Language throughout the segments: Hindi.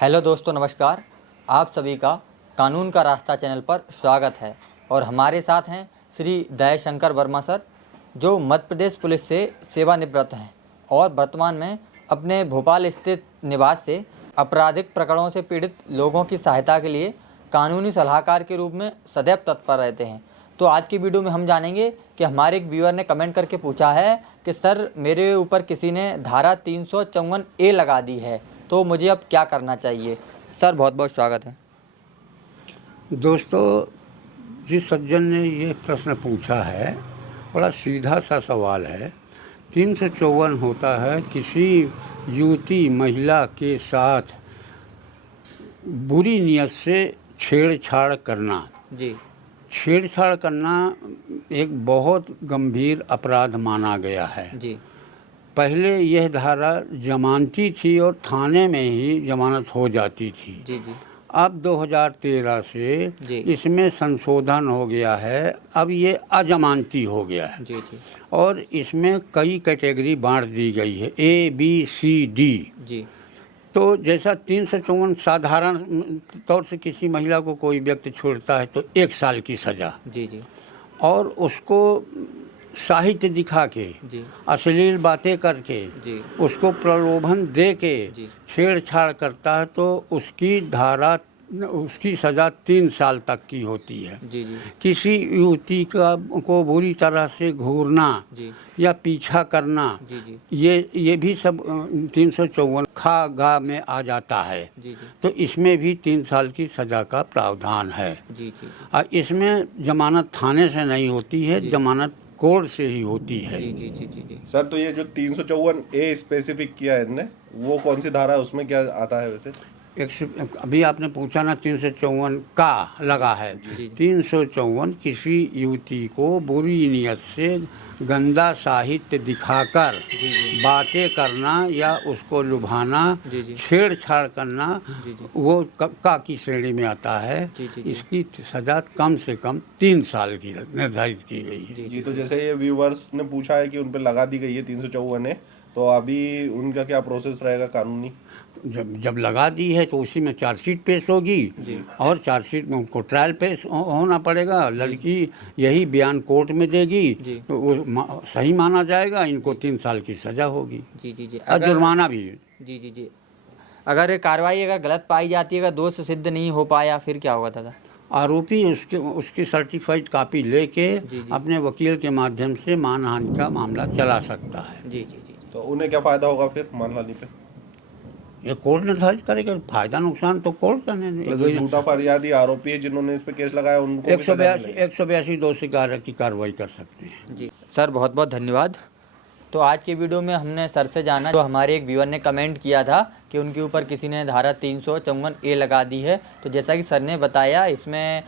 हेलो दोस्तों, नमस्कार। आप सभी का कानून का रास्ता चैनल पर स्वागत है और हमारे साथ हैं श्री दयाशंकर वर्मा सर, जो मध्य प्रदेश पुलिस से सेवानिवृत्त हैं और वर्तमान में अपने भोपाल स्थित निवास से आपराधिक प्रकरणों से पीड़ित लोगों की सहायता के लिए कानूनी सलाहकार के रूप में सदैव तत्पर रहते हैं। तो आज की वीडियो में हम जानेंगे कि हमारे एक व्यूअर ने कमेंट करके पूछा है कि सर, मेरे ऊपर किसी ने धारा 354A लगा दी है, तो मुझे अब क्या करना चाहिए। सर, बहुत बहुत स्वागत है। दोस्तों, जिस सज्जन ने ये प्रश्न पूछा है, बड़ा सीधा सा सवाल है। 354 होता है किसी युवती महिला के साथ बुरी नीयत से छेड़छाड़ करना। जी। छेड़छाड़ करना एक बहुत गंभीर अपराध माना गया है। जी। पहले यह धारा जमानती थी और थाने में ही जमानत हो जाती थी। जी। जी। अब 2013 से जी। इसमें संशोधन हो गया है। अब ये अजमानती हो गया है। जी। जी। और इसमें कई कैटेगरी बांट दी गई है, ABCD। जी। तो जैसा 354 साधारण तौर से किसी महिला को कोई व्यक्ति छोड़ता है तो 1 साल की सज़ा। जी। जी। और उसको साहित्य दिखा के, जी। अश्लील बातें करके, जी। उसको प्रलोभन दे के जी। छेड़छाड़ करता है तो उसकी सज़ा 3 साल तक की होती है। जी। जी। किसी युवती को बुरी तरह से घूरना जी। या पीछा करना, जी। जी। ये भी सब 354 खा गा में आ जाता है। जी। जी। तो इसमें भी 3 साल की सज़ा का प्रावधान है। जी। जी। और इसमें जमानत थाने से नहीं होती है, जमानत कोर्ट से ही होती है। जी। जी। जी। जी। जी। सर, तो ये जो 354A स्पेसिफिक किया है इनने, वो कौन सी धारा है, उसमें क्या आता है वैसे? अभी आपने पूछा ना, 354 का लगा है। 354 किसी युवती को बुरी नीयत से गंदा साहित्य दिखाकर बातें करना या उसको लुभाना, छेड़छाड़ करना, वो का की श्रेणी में आता है। इसकी सजा कम से कम 3 साल की निर्धारित की गई है। जी, तो जैसे ये व्यूवर्स ने पूछा है कि उन पर लगा दी गई है 354A, तो अभी उनका क्या प्रोसेस रहेगा कानूनी? जब लगा दी है तो उसी में चार्जशीट पेश होगी और चार्जशीट में उनको ट्रायल पेश होना पड़ेगा। लड़की यही बयान कोर्ट में देगी तो वो सही माना जाएगा, इनको 3 साल की सज़ा होगी। जी। जी। जी। और जुर्माना भी। जी। जी। जी। अगर कार्रवाई गलत पाई जाती है, अगर दोष सिद्ध नहीं हो पाया, फिर क्या होगा दादा? आरोपी उसकी सर्टिफाइड कॉपी लेके अपने वकील के माध्यम से मानहानि का मामला चला सकता है। जी। जी। जी। तो उन्हें क्या फ़ायदा होगा फिर मानहानि पे? ये कोर्ट निर्धारित करेगा। फायदा नुकसान तो कोर्ट का नहीं। तो झूठा फरियादी आरोपी है जिन्होंने इस पे केस लगाया, उनको 182 दोषी की कार्रवाई कर सकते हैं। जी सर, बहुत बहुत धन्यवाद। तो आज की वीडियो में हमने सर से जाना, जो हमारे एक व्यूअर ने कमेंट किया था कि उनके ऊपर किसी ने धारा 354A लगा दी है। तो जैसा कि सर ने बताया, इसमें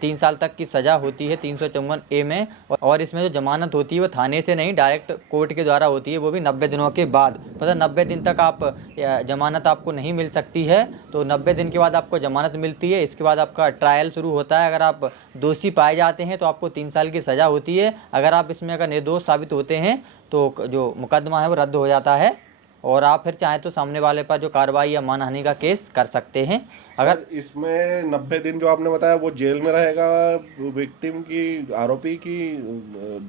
3 साल तक की सज़ा होती है 354A में, और इसमें जो जमानत होती है वो थाने से नहीं, डायरेक्ट कोर्ट के द्वारा होती है, वो भी 90 दिनों के बाद। मतलब 90 दिन तक आप जमानत आपको नहीं मिल सकती है, तो 90 दिन के बाद आपको जमानत मिलती है। इसके बाद आपका ट्रायल शुरू होता है। अगर आप दोषी पाए जाते हैं तो आपको 3 साल की सज़ा होती है। अगर आप इसमें अगर निर्दोष साबित होते हैं तो जो मुकदमा है वो रद्द हो जाता है और आप फिर चाहें तो सामने वाले पर जो कार्रवाई या मानहानि का केस कर सकते हैं। अगर इसमें 90 दिन जो आपने बताया वो जेल में रहेगा विक्टिम की, आरोपी की,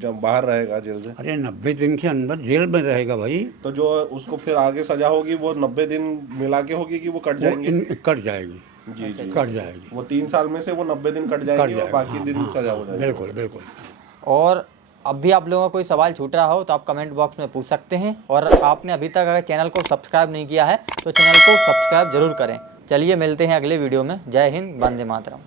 जब बाहर रहेगा जेल से? अरे 90 दिन के अंदर जेल में रहेगा भाई। तो जो उसको फिर आगे सजा होगी वो 90 दिन मिला के होगी कि वो कट जाएंगे? कट जाएगी। जी। जी। कट जाएगी। वो 3 साल में से वो 90 दिन कट जाएंगे और बाकी दिन सजा हो जाएगी। बिल्कुल बिल्कुल। और अब भी आप लोगों का कोई सवाल छूट रहा हो तो आप कमेंट बॉक्स में पूछ सकते हैं। और आपने अभी तक अगर चैनल को सब्सक्राइब नहीं किया है तो चैनल को सब्सक्राइब जरूर करें। चलिए मिलते हैं अगले वीडियो में। जय हिंद, वंदे मातरम।